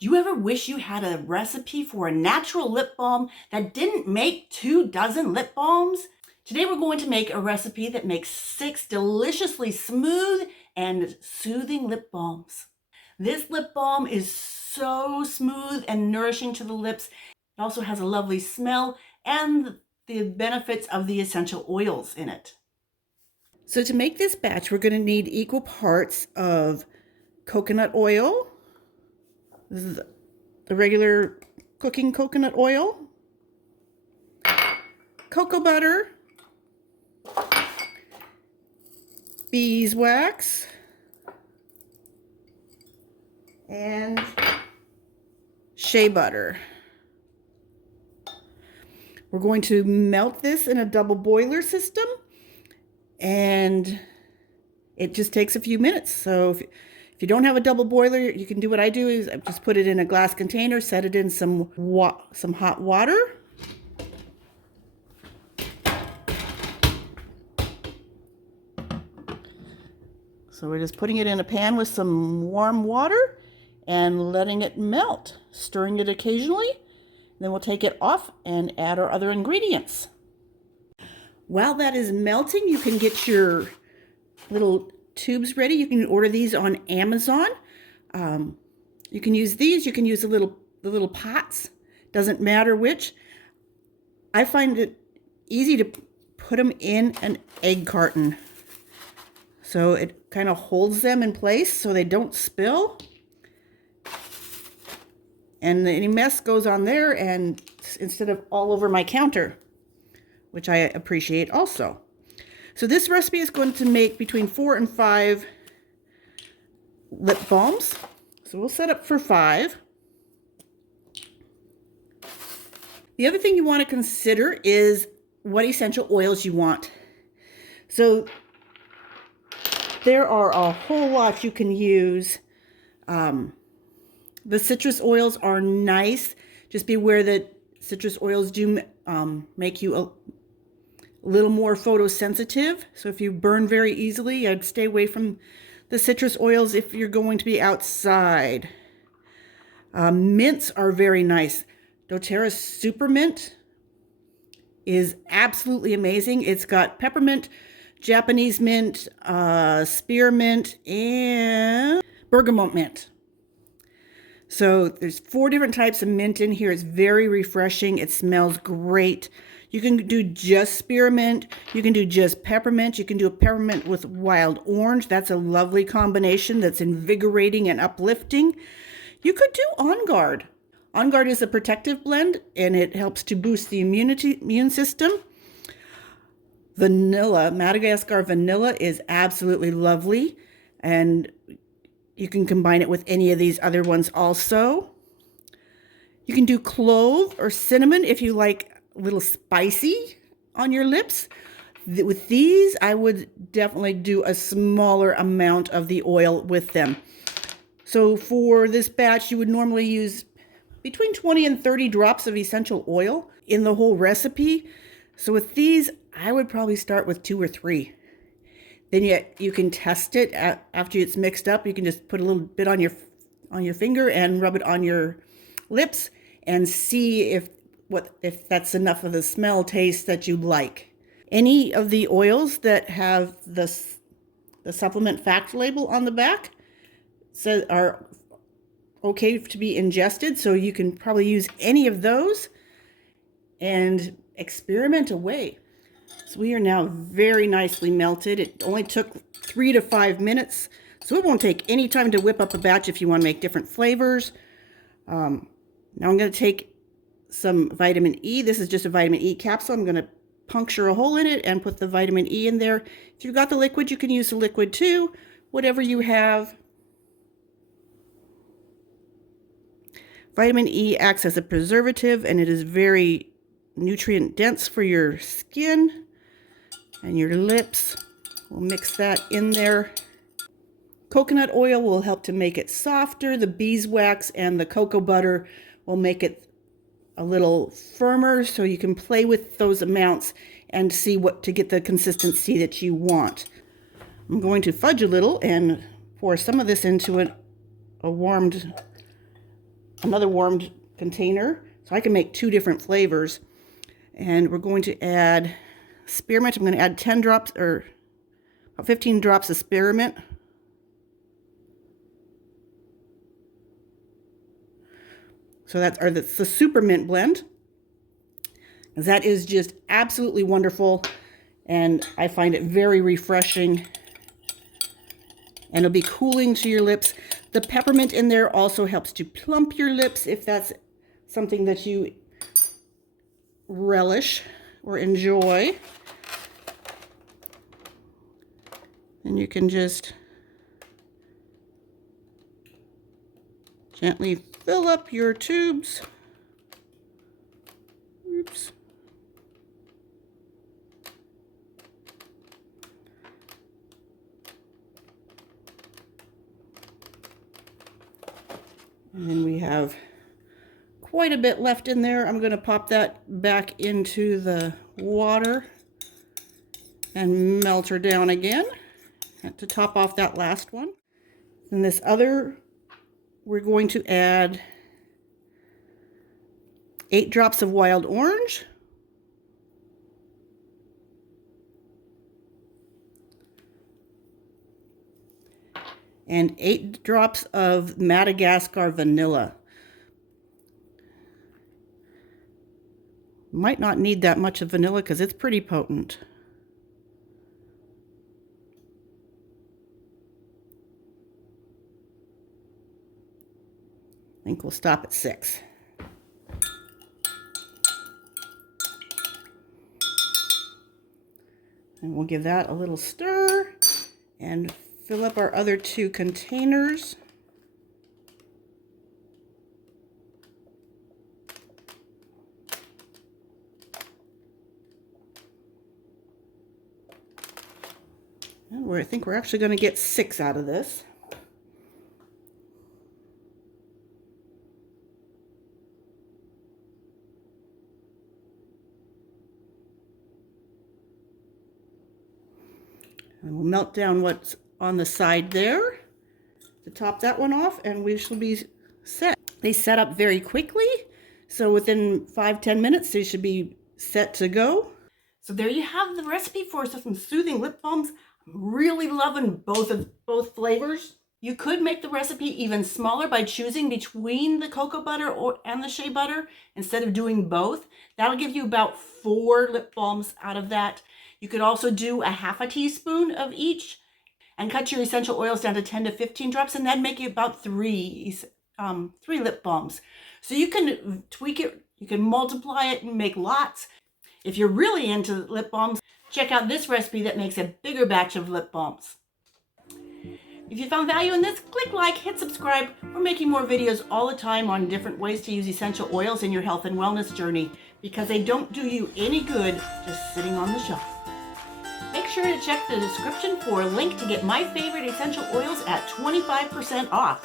Do you ever wish you had a recipe for a natural lip balm that didn't make 24 lip balms? Today we're going to make a recipe that makes 6 deliciously smooth and soothing lip balms. This lip balm is so smooth and nourishing to the lips. It also has a lovely smell and the benefits of the essential oils in it. So to make this batch, we're going to need equal parts of coconut oil. This is the regular cooking coconut oil, cocoa butter, beeswax, and shea butter. We're going to melt this in a double boiler system, and it just takes a few minutes. So if you don't have a double boiler, you can do what I do is I just put it in a glass container, set it in some hot water. So we're just putting it in a pan with some warm water and letting it melt, stirring it occasionally. Then we'll take it off and add our other ingredients. While that is melting, you can get your little tubes ready. You can order these on Amazon. You can use these. You can use the little pots. Doesn't matter which. I find it easy to put them in an egg carton, so it kind of holds them in place so they don't spill. And any mess goes on there, and instead of all over my counter, which I appreciate also. So this recipe is going to make between 4 and 5 lip balms. So we'll set up for 5. The other thing you want to consider is what essential oils you want. So there are a whole lot you can use. The citrus oils are nice. Just be aware that citrus oils do make you a little more photosensitive. So if you burn very easily, I'd stay away from the citrus oils if you're going to be outside. Mints are very nice. doTERRA Super Mint is absolutely amazing. It's got peppermint, Japanese mint, spearmint, and bergamot mint. So there's 4 different types of mint in here. It's very refreshing. It smells great. You can do just spearmint. You can do just peppermint. You can do a peppermint with wild orange. That's a lovely combination that's invigorating and uplifting. You could do On Guard. On Guard is a protective blend, and it helps to boost the immune system. Vanilla, Madagascar vanilla is absolutely lovely, and you can combine it with any of these other ones also. You can do clove or cinnamon if you like a little spicy on your lips. With these, I would definitely do a smaller amount of the oil with them. So for this batch, you would normally use between 20 and 30 drops of essential oil in the whole recipe. So with these, I would probably start with 2 or 3. Then you can test it after it's mixed up. You can just put a little bit on your finger and rub it on your lips and see if that's enough of the smell taste that you like. Any of the oils that have the supplement fact label on the back are okay to be ingested, so you can probably use any of those and experiment away. So we are now very nicely melted. It only took 3 to 5 minutes, so it won't take any time to whip up a batch if you want to make different flavors. Now I'm going to take some vitamin E. This is just a vitamin E capsule. I'm going to puncture a hole in it and put the vitamin E in there. If you've got the liquid, you can use the liquid too, whatever you have. Vitamin E acts as a preservative, and it is very nutrient dense for your skin and your lips. We'll mix that in there. Coconut oil will help to make it softer. The beeswax and the cocoa butter will make it a little firmer, so you can play with those amounts and see what to get the consistency that you want. I'm going to fudge a little and pour some of this into a warmed another warmed container, so I can make 2 different flavors. And we're going to add spearmint. I'm going to add 10 drops or 15 drops of spearmint. So that's the super mint blend. That is just absolutely wonderful, and I find it very refreshing, and it'll be cooling to your lips. The peppermint in there also helps to plump your lips if that's something that you relish or enjoy. And you can just gently fill up your tubes. Oops. And then we have quite a bit left in there. I'm going to pop that back into the water and melt her down again to top off that last one. And this other, we're going to add 8 drops of wild orange, and 8 drops of Madagascar vanilla. Might not need that much of vanilla because it's pretty potent. I think we'll stop at 6. And we'll give that a little stir and fill up our other 2 containers. And I think we're actually going to get 6 out of this. And we'll melt down what's on the side there to top that one off, and we shall be set. They set up very quickly, so within 5-10 minutes they should be set to go. So there you have the recipe for some soothing lip balms. I'm really loving both flavors. You could make the recipe even smaller by choosing between the cocoa butter and the shea butter instead of doing both. That'll give you about 4 lip balms out of that. You could also do a ½ teaspoon of each and cut your essential oils down to 10 to 15 drops, and then make it about 3 lip balms. So you can tweak it, you can multiply it and make lots. If you're really into lip balms, check out this recipe that makes a bigger batch of lip balms. If you found value in this, click like, hit subscribe. We're making more videos all the time on different ways to use essential oils in your health and wellness journey, because they don't do you any good just sitting on the shelf. Make sure to check the description for a link to get my favorite essential oils at 25% off.